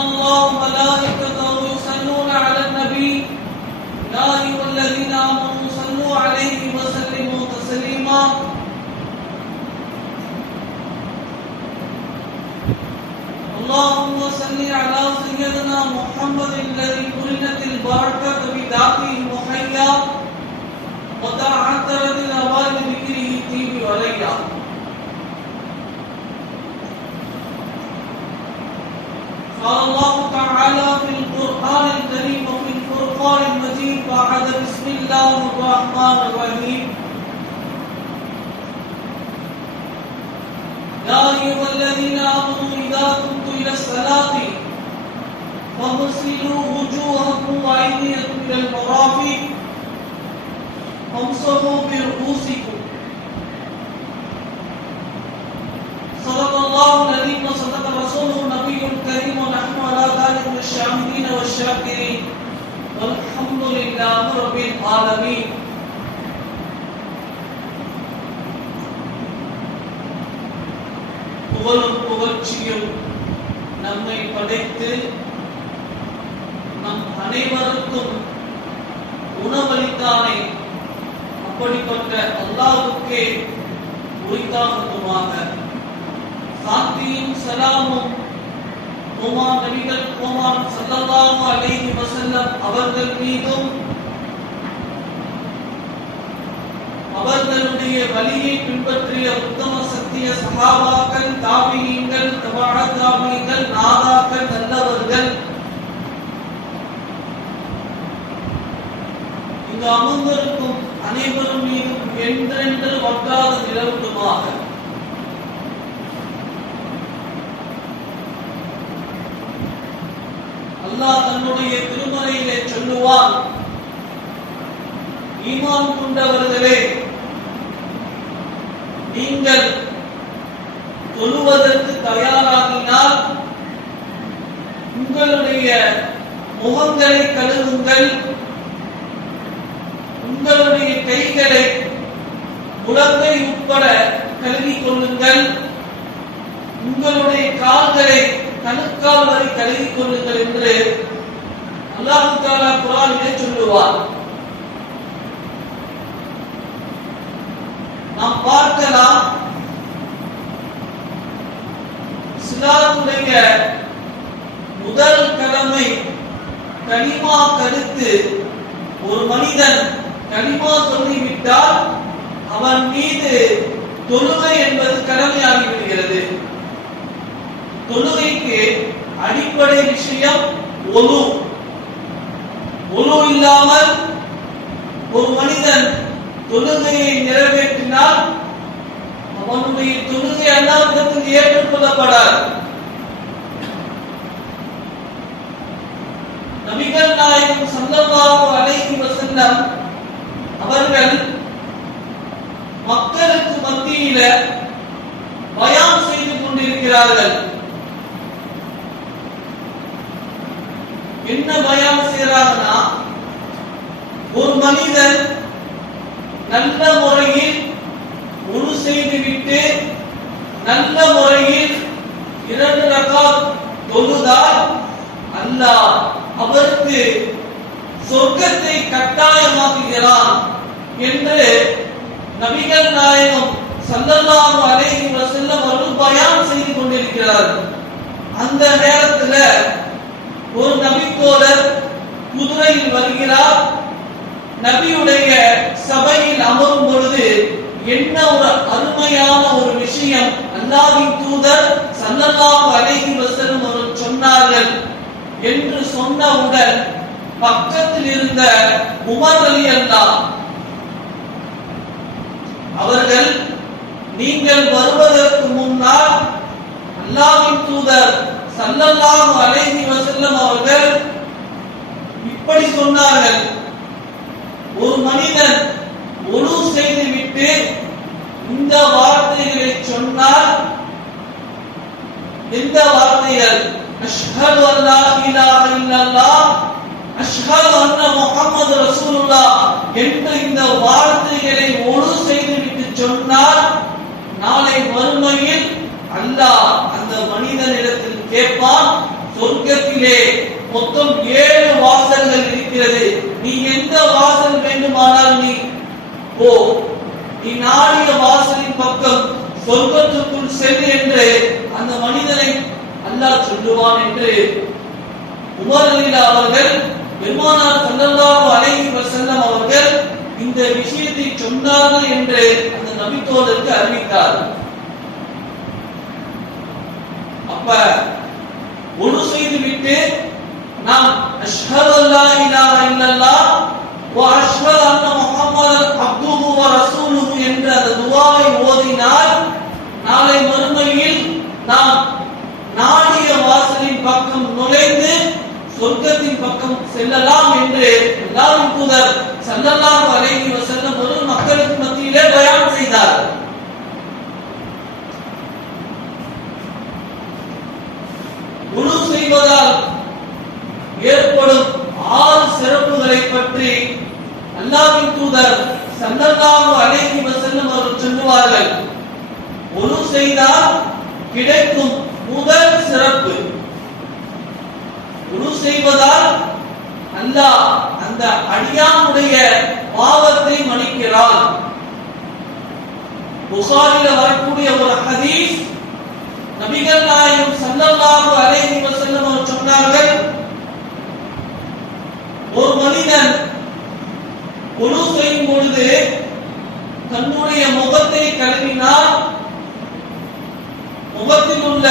الله وملائكته يصلون على النبي. يا أيها الذين آمنوا صلوا عليه وسلموا تسليما. اللهم صل على سيدنا محمد الذي كلت البركة بذاته محيا وتعثرت قال الله تعالى في القرآن الكريم وفي الفرقان المجيد بعد بسم الله الرحمن الرحيم. يا أيها الذين آمنوا إذا قمتم إلى الصلاة فاغسلوا وجوهكم وأيديكم إلى المرافق وامسحوا برؤوسكم சாந்தியும் சலாமும் கோமா நபிகள் கோமான் ஸல்லல்லாஹு அலைஹி வஸல்லம் அவர்கள் மீதும் அவர்களுடைய வழியை பின்பற்றிய உத்தம சத்திய சகாபாக்கள் தாபியங்கள் தபாழ தாபியங்கள் நாதாக்கள் நல்லவர்கள். இங்கு அமர்ந்திருக்கும் அனைவரும் மீதும் என்றென்று வற்றாத நிலவுமாக அல்லாஹ் தன்னுடைய திருமறையிலே சொல்லுவான். ஈமான் கொண்டவர்களே நீங்கள் தொழுவதற்கு தயாராகினால் உங்களுடைய முகங்களை கழுவுங்கள். உங்களுடைய கைகளை உடம்பை உட்பட கழுவி கொள்ளுங்கள். உங்களுடைய கால்களை கணுக்கால் வரை கழுவி கொள்ளுங்கள் என்று அல்லாஹு தாலா குரானிலே சொல்லுவார். நாம் பார்க்கலாம் இஸ்லாமுடைய முதல் கடமை கனிமா கருத்து ஒரு மனிதன் கனிமா சொல்லிவிட்டால் அவன் மீது தொழுகை என்பது கடமையாகி விடுகிறது. தொழுகைக்கு அடிப்படை விஷயம் ஒலு. ஒலு இல்லாமல் ஒரு மனிதன் தொழுகையை நிறைவேற்றினால் அவனுடைய தொழுகை அல்லாவிடத்தில் ஏற்றுக்கொள்ளப்படாது. நபிகள் நாயகம் சல்லல்லாஹு அலைஹி வஸல்லம் அவர்கள் மக்களுக்கு மத்தியில பயான் செய்து கொண்டிருக்கிறார்கள். என்ன பயம் செய்யறாங்கன்னா ஒரு மனிதன் நல்ல முறையில் உரு செய்துவிட்டு நல்ல முறையில் இரண்டு ரகாத் தொழுதால் அல்லாஹ் அவருக்கு சொர்க்கத்தை கட்டாயமாக்குகிறான் என்று நபிகள் நாயகம் சல்லல்லாஹு அலைஹி வஸல்லம் அவர்கள் பயான் செய்து கொண்டிருக்கிறார் அந்த நேரத்துல ஒரு நபித்தோழர் குதிரையில் வருகிறார். நபியுடைய சபையில் அமரும் பொழுது என்ன ஒரு அருமையான ஒரு விஷயம். அல்லாவின் தூதர் சல்லல்லாஹு அலைஹி வஸல்லம் அவர்கள் சொன்னார்கள். என்று சொன்னவுடன் பக்கத்தில் இருந்த உமர் அலி அல்லா அவர்கள் நீங்கள் வருவதற்கு முன்னால் அல்லாவின் தூதர் சல்லல்லாஹு அலைஹி இப்படி சொன்னார்கள். ஒரு மனிதன் ஒழு செய்துவிட்டு இந்த வார்த்தைகளை சொன்னால் எந்த வார்த்தைகள்? அஷ்ஹது அல்லா இலாஹ இல்லல்லாஹ் அஷ்ஹது அன்ன முஹம்மது ரசூலுல்லாஹ் என்று இந்த வார்த்தைகளை ஒழு செய்துவிட்டு சொன்னால் நாளை மறுமையில் அல்லாஹ் அந்த மனிதனிடத்தில் கேட்பான் சொர்க்கத்திலே மொத்தம் ஏழு வாசல்கள் இருக்கிறது. நீ எந்த வாசல் வேண்டுமானால் நீ போ. நீ நாடிய வாசலின் பக்கம் சொர்க்கத்துக்குள் செல் என்று அந்த மனிதனை அல்லாஹ் சொல்லுவான் என்று உமர் அவர்கள் பெருமானார் ஸல்லல்லாஹு அலைஹி வஸல்லம் அவர்கள் இந்த விஷயத்தை சொன்னார்கள் என்று அந்த நபித்தோழருக்கு அறிவித்தார் அப்ப ஒழு செய்து விட்டு நாம் அஷ்ஹது அல்லா இலாஹ இல்லல்லாஹ் வ அஷ்ஹது அன்ன முஹம்மதன் அப்துஹு வ ரசூலுஹு என்ற அந்த துஆவை ஓதினால் நாளை மறுமையில் நாம் நாடிய வாசலின் பக்கம் நுழைந்து சொர்க்கத்தின் பக்கம் செல்லலாம் என்று எல்லாரும் தூதர் சல்லல்லாஹு அலைஹி வஸல்லம் ஒரு மக்களுக்கு மத்தியிலே பயான் செய்தார் குழு செய்வதால் ஏற்படும் ஆறு சிறப்புகளை பற்றி அல்லாவின் தூதர் ஸல்லல்லாஹு அலைஹி வஸல்லம் அவர்கள் சொல்லுவார்கள். ஒழு செய்தால் கிடைக்கும் முதல் சிறப்பு. குழு செய்வதால் அல்லாஹ் அந்த அடியானுடைய பாவத்தை மன்னிக்கிறான். புகாரில வரக்கூடிய ஒரு ஹதீஸ் நபிகள் நாயகம் சல்லல்லாஹு அலைஹி வஸல்லம் அவர்கள் சொன்னார்கள். ஒரு மனிதன் உணவு செய்யும் பொழுது தன்னுடைய முகத்தை கழுவினால் முகத்தில் உள்ள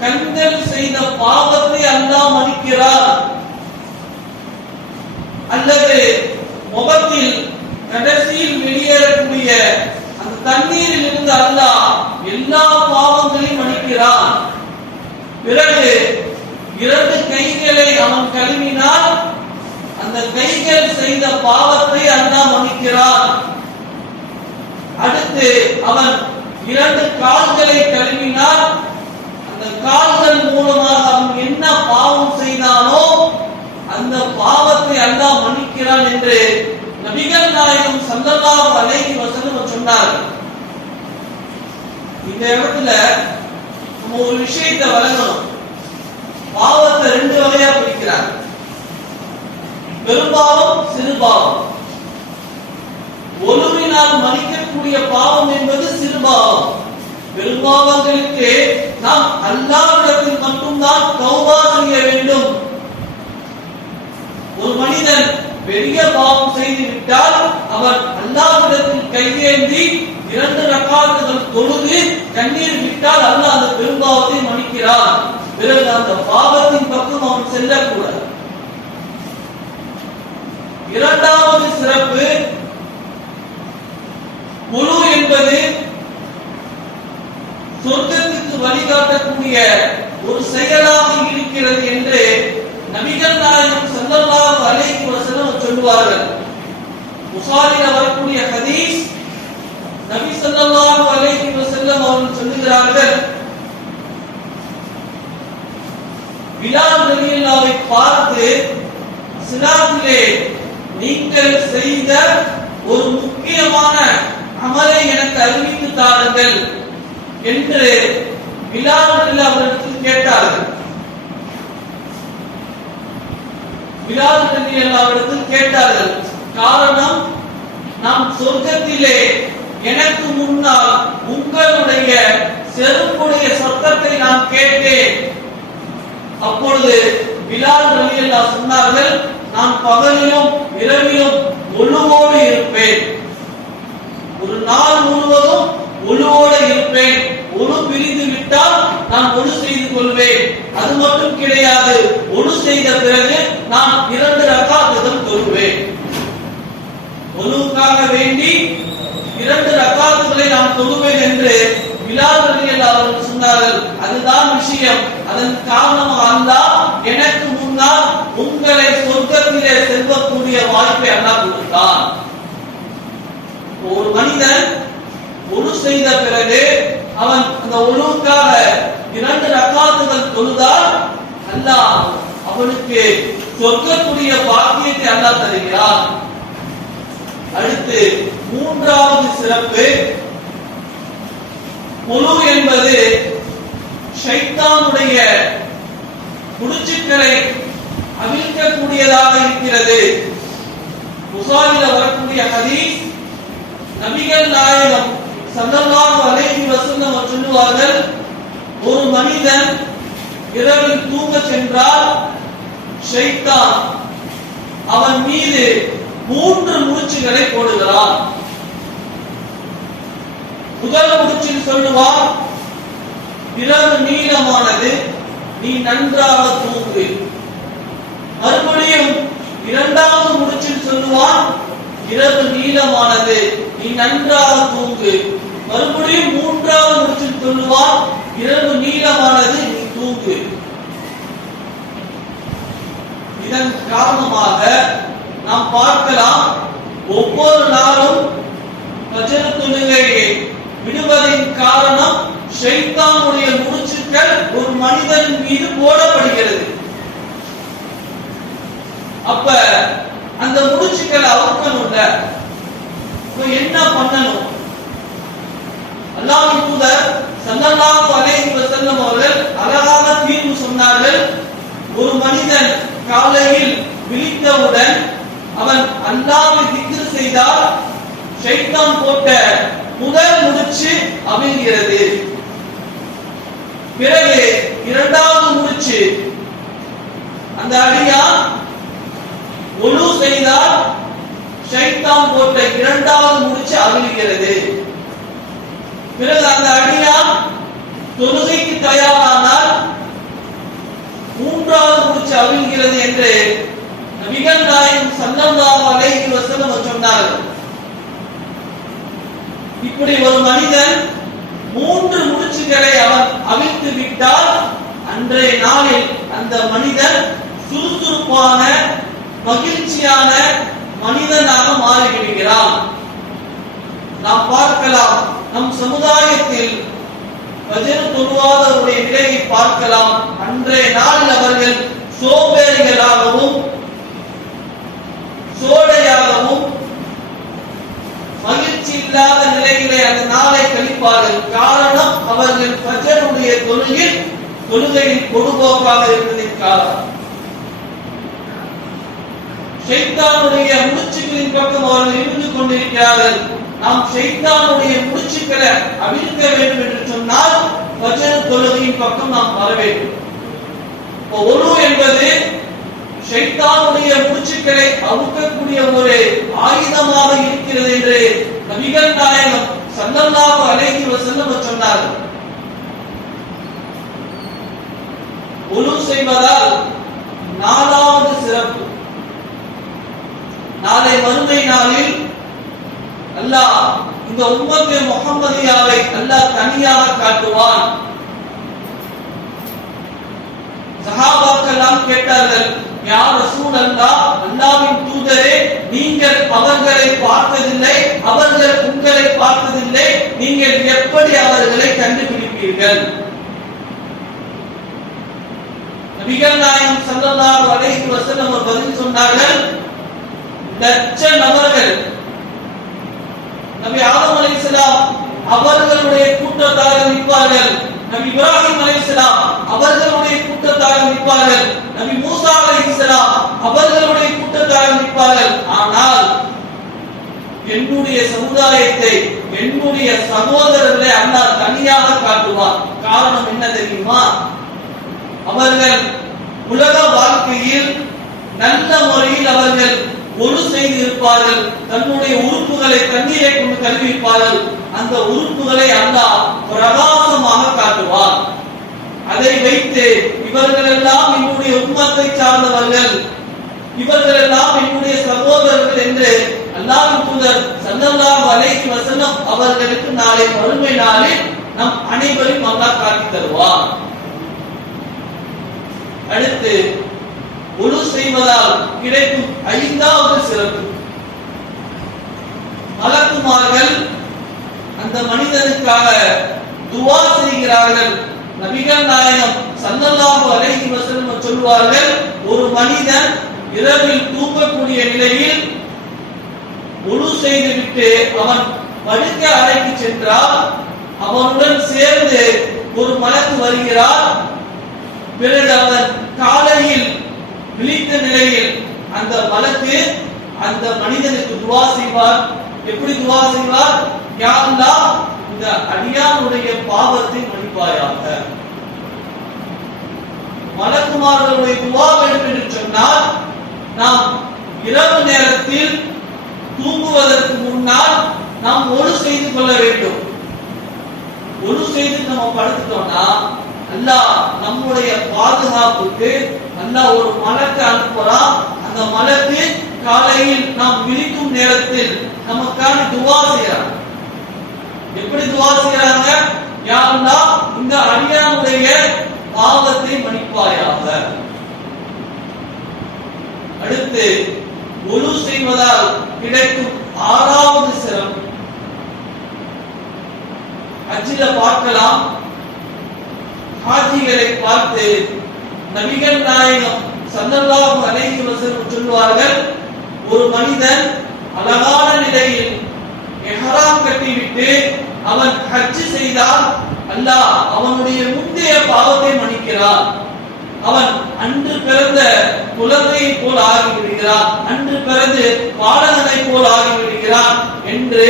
கண்கள் செய்த பாவத்தை அல்லா மதிக்கிறார். அல்லது முகத்தில் கடைசியில் வெளியேறக்கூடிய அந்த தண்ணீரில் இருந்து அல்லா எல்லா பாவங்களையும் மன்னிக்கிறான் பிறகு இரண்டு கைகளை அவன் கழுவினால் அந்த கைகள் செய்த பாவத்தை அண்ணா மன்னிக்கிறான். அடுத்து அவன் இரண்டு கால்களை கழுவினால் அந்த கால்கள் மூலமாக அவன் என்ன பாவம் செய்தானோ அந்த பாவத்தை அல்லாஹ் மன்னிக்கிறான் என்று நபிகள் நாயகம் ஸல்லல்லாஹு அலைஹி வஸல்லம் சொன்னார் இந்த இடத்துல நம்ம ஒரு விஷயத்தை வழங்கணும். பாவத்தை ரெண்டு வகையா பிரிக்கிறார் பெரும்பாவம் சிறுபாவம். ஒழுவினால் மன்னிக்கக்கூடிய பாவம் என்பது சிறுபாவம். பெரும்பாவங்களுக்கு நாம் அல்லாவிடத்தில் மட்டும்தான் கௌபா செய்ய வேண்டும். ஒரு மனிதன் பெரிய பாவம் செய்து விட்டால் அவர் அல்லாவிடத்தில் கையேந்தி இரண்டு ரக்காத்துகள் தொழுது கண்ணீர் விட்டால் அல்லாஹ் அந்த பெரும்பாவத்தை மன்னிக்கிறான் பிறகு அந்த பாவத்தின் பக்கம் அவன் செல்லக்கூடாது. இரண்டாவது சிறப்பு குழு என்பது சொர்க்கத்துக்கு வழிகாட்டக்கூடிய ஒரு செயலாக இருக்கிறது என்று நபிகள் நாயகம் ஸல்லல்லாஹு அலைஹி வஸல்லம் சொல்லுவார்கள். புகாரில வரக்கூடிய ஹதீஸ் நபி ஸல்லல்லாஹு அலைஹி வஸல்லம் அவர்கள் சொல்லுகிறார்கள் பிலால் பார்த்து சிலாத்திலே நீங்கள் செய்த ஒரு முக்கியமான அமலை எனக்கு அறிவித்து தாருங்கள் என்று பிலால் அவரிடத்தில் கேட்டார்கள். பிலால் அவரிடத்தில் கேட்டார்கள் காரணம் நாம் சொர்க்கத்திலே எனக்கு முன்னால் உங்களுடைய செருப்புடைய சத்தத்தை நான் கேட்டேன். அப்பொழுது பிலால் ரலியல்லாஹு சொன்னார்கள் நான் பகலிலும் இரவிலும் ஒழுவோடு இருப்பேன். ஒரு நாள் முழுவதும் ஒழுவோடு இருப்பேன். ஒழு பிரிந்து விட்டால் நான் ஒழு செய்து கொள்வேன். அது மட்டும் கிடையாது ஒழு செய்த பிறகு நான் இரண்டு ரக்காத்துகள் தொழுவேன். ஒழுவுக்காக வேண்டி இரண்டு ரக்காத்துகளை நான் தொழுவேன் என்று பிலால் அவர்கள் சொன்னார்கள். அதுதான் விஷயம். அதன் காரணமாக அல்லாஹ் எனக்கு முன்னால் உங்களை சொர்க்க வாய்ப்பை அல்லாஹ் கொடுத்தான். ஒரு மனிதன் ஒழு செய்த பிறகு அவன் அந்த ஒழுக்காக இரண்டு ரக்காத்துகள் தொழுதால் அல்லாஹ் அவனுக்கு சொர்க்கக்கூடிய பாக்கியத்தை அல்லாஹ் தருகிறான். அடுத்து மூன்றாவது சிறப்பு குழு என்பது ஷைத்தானுடைய முடிச்சுக்களை அவிழ்க்கக்கூடியதாக இருக்கிறது. புகாரில வரக்கூடிய ஹதீஸ் நபிகள் நாயகம் சல்லல்லாஹு அலைஹி வஸல்லம் சொல்லுவார்கள் ஒரு மனிதன் இரவில் தூங்க சென்றால் ஷைத்தான் அவன் மீது மூன்று முடிச்சுகளை போடுகிறான். முதல் முடிச்சில் சொல்லுவான் இரவு நீளமானது நீ நன்றாக தூங்கு. மறுபடியும் இரண்டாவது முடிச்சில் சொல்லுவான் இரவு நீளமானது நீ நன்றாக தூங்கு. மறுபடியும் மூன்றாவது முடிச்சில் சொல்லுவான் இரவு நீளமானது நீ தூங்கு. இதன் காரணமாக நாம் பார்க்கலாம் ஒவ்வொரு நாளும் பஜன தொழுகையை விடுவதின் காரணம் ஷைத்தானுடைய முடிச்சுக்கள் ஒரு மனிதன் மீது போடப்படுகிறது. அப்ப அந்த முடிச்சுக்கள் அவுக்கணும்ல என்ன பண்ணணும்? அல்லாஹ் தூதர் சல்லல்லாஹு அலைஹி வஸல்லம் அவர்கள் அழகாக தீர்ப்பு சொன்னார்கள். ஒரு மனிதன் காலையில் விழித்தவுடன் அவன் அல்லாஹ்வை திக்ர் செய்தால் ஷைத்தான் போட்ட முதல் முடிச்சு அமைகிறது. பிறகு இரண்டாவது முடிச்சு அந்த அடியா? ஒழு செய்தால் ஷைத்தான் போட்ட இரண்டாவது முடிச்சு அகலுகிறது. பிறகு அந்த அடியா தொழுகைக்கு தயாரானால் மூன்றாவது முடிச்சு அகலுகிறது என்று நபிகள் நாயகம் சல்லல்லாஹு அலைஹி வஸல்லம் சொன்னார்கள். இப்படி ஒரு மனிதன் மூன்று முடிச்சு முடிச்சுகளை அவர் அமைத்து விட்டால் அன்றைய நாளில் அந்த மனிதன் சுறுசுறுப்பான மகிழ்ச்சியான மனிதனாக மாறிவிடுகிறான் நாம் பார்க்கலாம் நம் சமுதாயத்தில் பஜன தொழுவாதவருடைய நிலையை பார்க்கலாம். அன்றைய நாளில் அவர்கள் சோம்பேறிகளாகவும் சோடையாக மகிழ்ச்சி இல்லாத நிலையிலே அந்த நாளை கழிப்பார்கள். காரணம் அவர்கள் பஜனுடைய தொழுகில் தொழுகையில் பொதுபோக்காக இருந்ததின் காரணம் ஷைத்தானுடைய முடிச்சுகளின் பக்கம் அவர்கள் இருந்து கொண்டிருக்கிறார்கள். நாம் ஷைத்தானுடைய முடிச்சுக்களை அவிழ்க்க வேண்டும் என்று சொன்னால் வஜன தொழுகையின் பக்கம் நாம் வர வேண்டும். ஒழு என்பது ஷைத்தானுடைய முடிச்சுக்களை அவுக்கக்கூடிய ஒரு ஆயுதமாக இருக்கிறது என்று நபிகள் நாயகம் சல்லல்லாஹு அலைஹி வஸல்லம் சொன்னார்கள் ஒழு செய்வதால் நாலாவது சிறப்பு நாளை மறுமை நாளில் அல்லாஹ் இந்த உம்மத்து முகம்மதியாவை அல்லாஹ் தனியாக காட்டுவான். சஹாபாக்கெல்லாம் கேட்டார்கள் யார் ரசூல் அல்லாஹ் தூதரே நீங்கள் அவர்களை பார்த்ததில்லை அவர்கள் உங்களை பார்த்ததில்லை நீங்கள் எப்படி அவர்களை கண்டுபிடிப்பீர்கள்? நபிகள் நாயகம் ஸல்லல்லாஹு அலைஹி வஸல்லம் பதில் சொன்னார்கள் லட்ச நபர்கள் நபி ஆதம் அலைஹிஸ்ஸலாம் அவர்களுடைய கூட்டத்தாக நிற்பார்கள். நபி இப்ராஹிம் அலைஹிஸ்ஸலாம் அவர்களுடைய கூட்டத்தாக நிற்பார்கள். நபி மூசா அலைஹிஸ்ஸலாம் அவர்களுடைய கூட்டத்தாக நிற்பார்கள். ஆனால் என்னுடைய சமுதாயத்தை என்னுடைய சகோதரர்களை அல்லாஹ் தனியாக காட்டுவார் காரணம் என்ன தெரியுமா? அவர்கள் உலக வாழ்க்கையில் நல்ல முறையில் அவர்கள் பொருள் செய்து இருப்பார்கள் தன்னுடைய உறுப்புகளை தண்ணீரை கொண்டு கழுவிப்பார்கள் அந்த உறுப்புகளை அல்லாஹ் பிரகாசமாக காட்டுவார். அதை வைத்து இவர்கள் எல்லாம் என்னுடைய உம்மத்தை சார்ந்தவர்கள் இவர்கள் எல்லாம் என்னுடைய சகோதரர்கள் என்று அல்லாஹ் தூதர் சல்லல்லாஹு அலைஹி வஸல்லம் அவர்களுக்கு நாளை மறுமை நாளில் நம் அனைவரையும் அல்லாஹ் காட்டி தருவார். அடுத்து ஒழு செய்வதால் கிடைக்கும் ஐந்தாவது சிறப்பு. மலக்குமார்கள் அந்த மனிதனுக்காக துவா செய்கிறார்கள். நபிகள் நாயகம் சல்லல்லாஹு அலைஹி வஸல்லம் சொல்வார்கள் ஒரு மனிதன் இரவில் தூங்கக்கூடிய நிலையில் ஒழு செய்துவிட்டு அவன் படுக்க அறைக்கு சென்றால் அவனுடன் சேர்ந்து ஒரு மலக்கு வருகிறார். பிறகு அவன் காலையில் விழித்த நிலையில் அந்த மலக்கு அந்த மனிதனுக்கு துவா செய்வார். எப்படி துவா செய்வார்? யாருந்தா இந்த அடியானுடைய பாவத்தை மன்னிப்பாயாக. மலக்குமார்களுடைய துவா வேண்டும் என்று சொன்னால் நாம் இரவு நேரத்தில் தூங்குவதற்கு முன்னால் நாம் ஒரு செய்து கொள்ள வேண்டும். ஒரு செய்து நம்ம படுத்துட்டோம்னா அல்லாஹ் நம்முடைய பாதுகாப்புக்கு அல்லாஹ் ஒரு மலக்கு அனுப்புறான் அந்த மலக்கு காலையில் நாம் விழிக்கும் நேரத்தில் நமக்கான துவா செய்யறாங்க. எப்படி துவா செய்யறாங்க? யா இந்த அடியானுடைய பாவத்தை மன்னிப்பாயாக. அடுத்து ஒழு செய்வதால் கிடைக்கும் ஆறாவது சிறப்பு. அச்சில பார்க்கலாம். ஹாஜிகளை பார்த்து நபிகள் நாயகம் சல்லல்லாஹு அலைஹி வஸல்லம் சொல்வார்கள் ஒரு மனிதன் அழகான நிலையில் எஹராம் கட்டிவிட்டு அவன் ஹஜ் செய்தால் அல்லாஹ் அவனுடைய முந்தைய பாவத்தை மன்னிக்கிறான். அவன் அன்று பிறந்த குழந்தையை போல் ஆகிவிடுகிறான். அன்று பிறந்து பாலகனை போல் ஆகிவிடுகிறான் என்று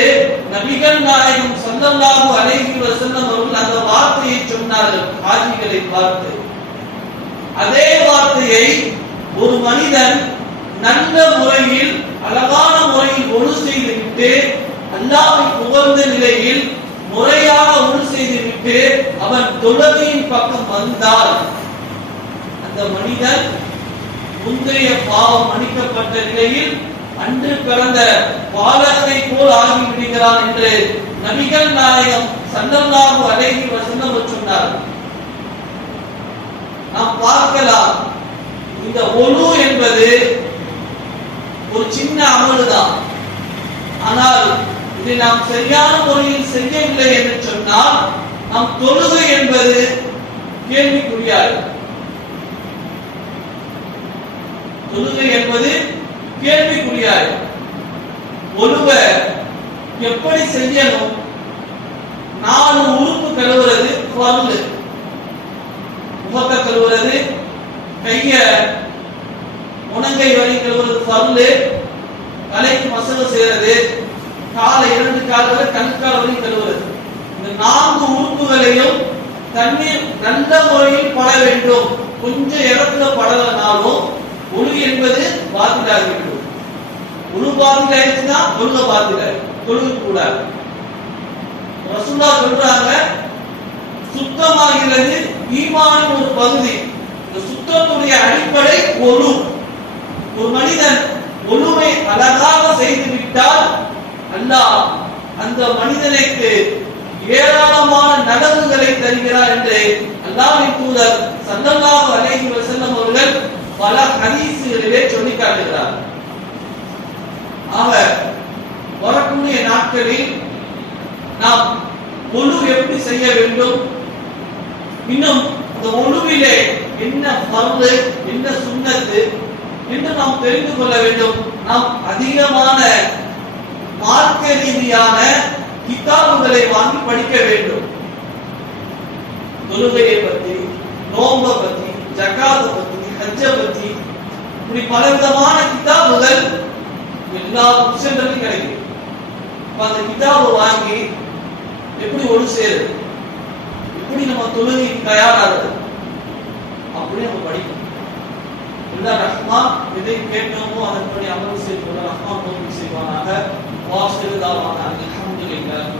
நபிகள் நாயகம் சல்லல்லாஹு அலைஹி வஸல்லம் அவர்கள் அந்த வார்த்தையை சொன்னார்கள். ஆஜிகளை பார்த்து அதே வார்த்தையை ஒரு மனிதன் நல்ல முறையில் அழகான முறையில் ஒழு செய்துவிட்டு அல்லாவை புகழ்ந்த நிலையில் முறையாக ஒழு செய்துவிட்டு அவன் தொழுகையின் பக்கம் வந்தால் அந்த மனிதன் முந்தைய பாவம் மன்னிக்கப்பட்ட நிலையில் அன்று பிறந்த பாலகனை போல் ஆகிவிடுகிறான் என்று நபிகள் நாயகம் சல்லல்லாஹு அழகி வசந்தம் சொன்னார் நாம் பார்க்கலாம். இந்த ஒழு என்பது ஒரு சின்ன அமலுதான். ஆனால் இதை நாம் சரியான முறையில் செய்யவில்லை என்று சொன்னால் நம் தொழுகை என்பது கேள்விக்குரியாது தொழுகை என்பது கேள்விக்குரியாது ஒருவர் எப்படி செய்யணும்? நாலு உறுப்பு கழுவுறது பல்லு முகத்தை கழுவுறது கைய உணங்கை வரை கழுவுறது பல்லு தலைக்கு மசகு செய்யறது காலை இரண்டு கால்களை கண்கால் வரை கழுவுறது. இந்த நான்கு உறுப்புகளையும் தண்ணீர் நல்ல முறையில் பட வேண்டும். கொஞ்சம் இடத்துல படலனாலும் ஒழு என்பது பாதிலாகிவிடும் ஒழு பாதிலாயிடுச்சுன்னா ஒழுங்க பாதிலாய் தொழுக கூடாது ரசுல்லா சொல்றாங்க சுத்தமாகிறது ஈமானின் ஒரு பகுதி. இந்த சுத்தத்துடைய அடிப்படை ஒழு. ஒரு மனிதன் ஒழுமை அழகாக செய்து விட்டால் அல்லாஹ் அந்த மனிதனுக்கு ஏராளமான நலவுகளை தருகிறார் என்று அல்லாவின் தூதர் சல்லல்லாஹு அலைஹி வஸல்லம் அவர்கள் பல ஹதீசுகளிலே சொல்லி காட்டுகிறார். ஆக வரக்கூடிய நாட்களில் நாம் ஒழு எப்படி செய்ய வேண்டும்? இன்னும் இந்த உணவிலே என்ன பருவு என்ன சுண்ணத்து என்று நாம் தெரிந்து கொள்ள வேண்டும். நாம் அதிகமான மார்க்க ரீதியான கிதாபுகளை வாங்கி படிக்க வேண்டும். தொழுகையை பற்றி நோம்ப பற்றி ஜக்காத பற்றி ஹஜ்ஜ பற்றி இப்படி பலவிதமான கிதாபுகள் எல்லா புஷங்களும் கிடைக்கும். அந்த கிதாபை வாங்கி எப்படி ஒன்று சேருது எப்படி நம்ம தொழுகைக்கு தயாராகிறது. அப்படி நம்ம படிக்கணும் இல்ல ரஹ்மா எதை கேட்டோமோ அதன்படி அமல் செய்து ரஹ்மா தோல்வி செய்வானாக வாசிருதாவான அல்ஹம்துலில்லாஹி